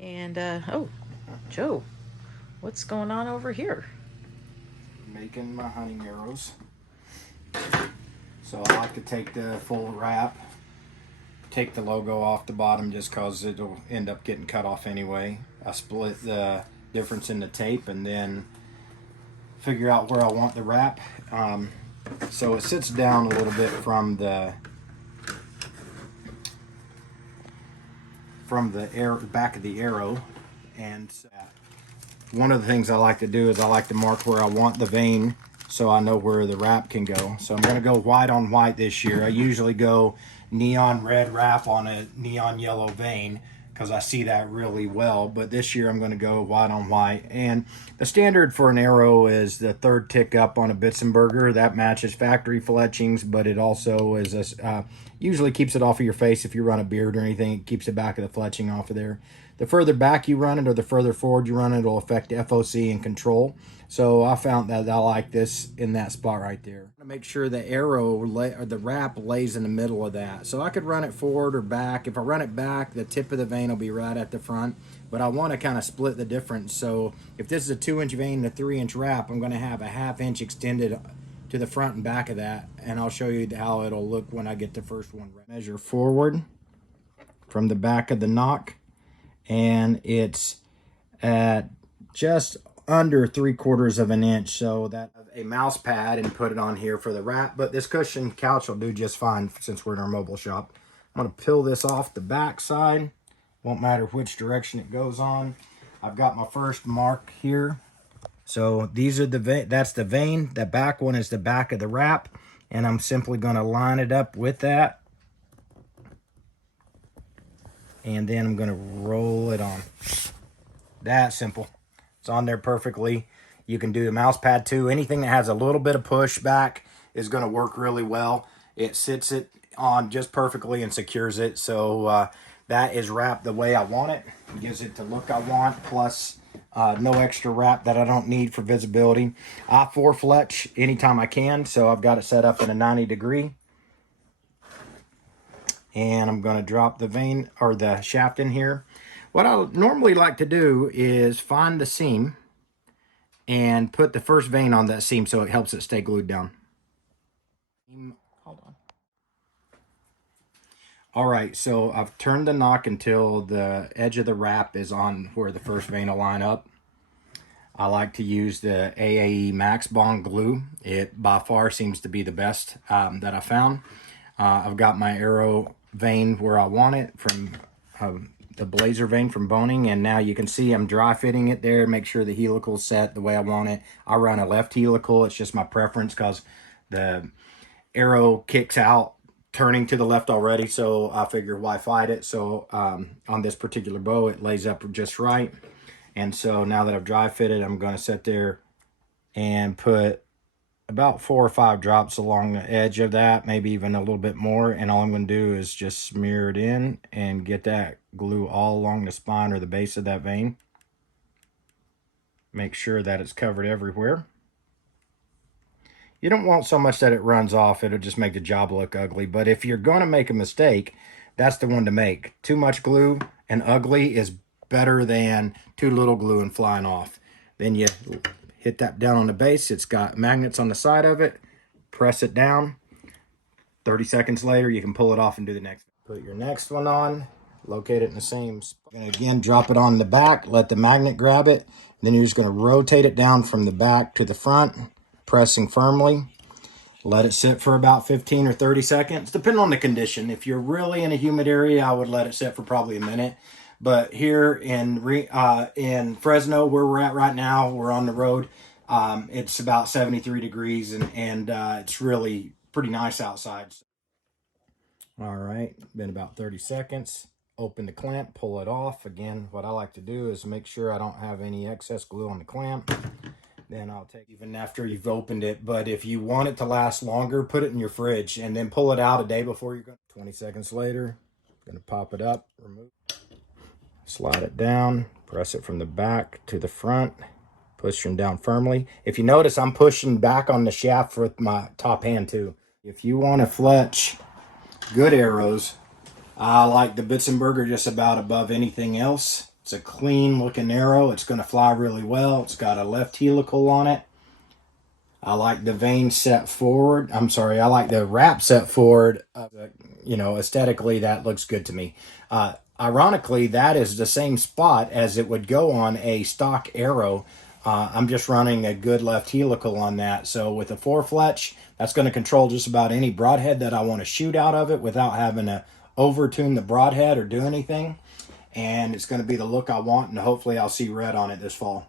And, oh, Joe, what's going on over here? Making my hunting arrows. So I like to take the full wrap, take the logo off the bottom just because it'll end up getting cut off anyway. I split the difference in the tape and then figure out where I want the wrap. So it sits down a little bit from the back of the arrow. And one of the things I like to do is I like to mark where I want the vane so I know where the wrap can go. So I'm going to go white on white this year. I usually go neon red wrap on a neon yellow vane because I see that really well. But this year I'm going to go white on white. And the standard for an arrow is the third tick up on a Bitzenberger. That matches factory fletchings, but it also is usually keeps it off of your face if you run a beard or anything. It keeps the back of the fletching off of there. The further back you run it or the further forward you run it, it'll affect FOC and control. So I found that I like this in that spot right there. To make sure the arrow or the wrap lays in the middle of that. So I could run it forward or back. If I run it back, the tip of the vane will be right at the front. But I want to kind of split the difference. So if this is a 2-inch vane and a 3-inch wrap, I'm going to have a 1/2 inch extended to the front and back of that. And I'll show you how it'll look when I get the first one. Measure forward from the back of the nock. And it's at just under 3/4 of an inch, so that a mouse pad and put it on here for the wrap, but this cushion couch will do just fine since we're in our mobile shop. I'm going to peel this off the back side. Won't matter which direction it goes on. I've got my first mark here. So these are that's the vane. The back one is the back of the wrap, and I'm simply going to line it up with that. And then I'm going to roll it on. That simple. It's on there perfectly. You can do the mouse pad too. Anything that has a little bit of push back is going to work really well. It sits it on just perfectly and secures it. So that is wrapped the way I want it. It gives it the look I want, plus no extra wrap that I don't need for visibility. I fletch anytime I can, so I've got it set up in a 90-degree. And I'm going to drop the vane or the shaft in here. What I normally like to do is find the seam and put the first vane on that seam so it helps it stay glued down. Hold on. All right, so I've turned the nock until the edge of the wrap is on where the first vane will line up. I like to use the AAE Max Bond glue. It by far seems to be the best that I found. I've got my arrow vane where I want it from the blazer vane from Boning, and now you can see I'm dry fitting it there, make sure the helical's set the way I want it. I run a left helical. It's just my preference because the arrow kicks out turning to the left already, so I figure why fight it. So on this particular bow, it lays up just right. And so now that I've dry fitted, I'm going to sit there and put about 4 or 5 drops along the edge of that, maybe even a little bit more. And all I'm going to do is just smear it in and get that glue all along the spine or the base of that vane. Make sure that it's covered everywhere. You don't want so much that it runs off. It'll just make the job look ugly. But if you're going to make a mistake, that's the one to make. Too much glue and ugly is better than too little glue and flying off. Then you hit that down on the base. It's got magnets on the side of it. Press it down. 30 seconds later, you can pull it off and do the next. Put your next one on. Locate it in the same spot. And again, drop it on the back. Let the magnet grab it. Then you're just going to rotate it down from the back to the front, pressing firmly. Let it sit for about 15 or 30 seconds, depending on the condition. If you're really in a humid area, I would let it sit for probably a minute. But here in Fresno, where we're at right now, we're on the road. It's about 73 degrees, and it's really pretty nice outside. All right, been about 30 seconds. Open the clamp, pull it off. Again, what I like to do is make sure I don't have any excess glue on the clamp. Then I'll take even after you've opened it. But if you want it to last longer, put it in your fridge and then pull it out a day before you're going. 20 seconds later, I'm going to pop it up, remove. Slide it down, press it from the back to the front, pushing down firmly. If you notice, I'm pushing back on the shaft with my top hand too. If you want to fletch good arrows, I like the Bitzenberger just about above anything else. It's a clean looking arrow. It's going to fly really well. It's got a left helical on it. I like the vane set forward. I'm sorry, I like the wrap set forward. You know, aesthetically, that looks good to me. Ironically, that is the same spot as it would go on a stock arrow. I'm just running a good left helical on that. So with a 4 fletch, that's going to control just about any broadhead that I want to shoot out of it without having to over-tune the broadhead or do anything. And it's going to be the look I want, and hopefully I'll see red on it this fall.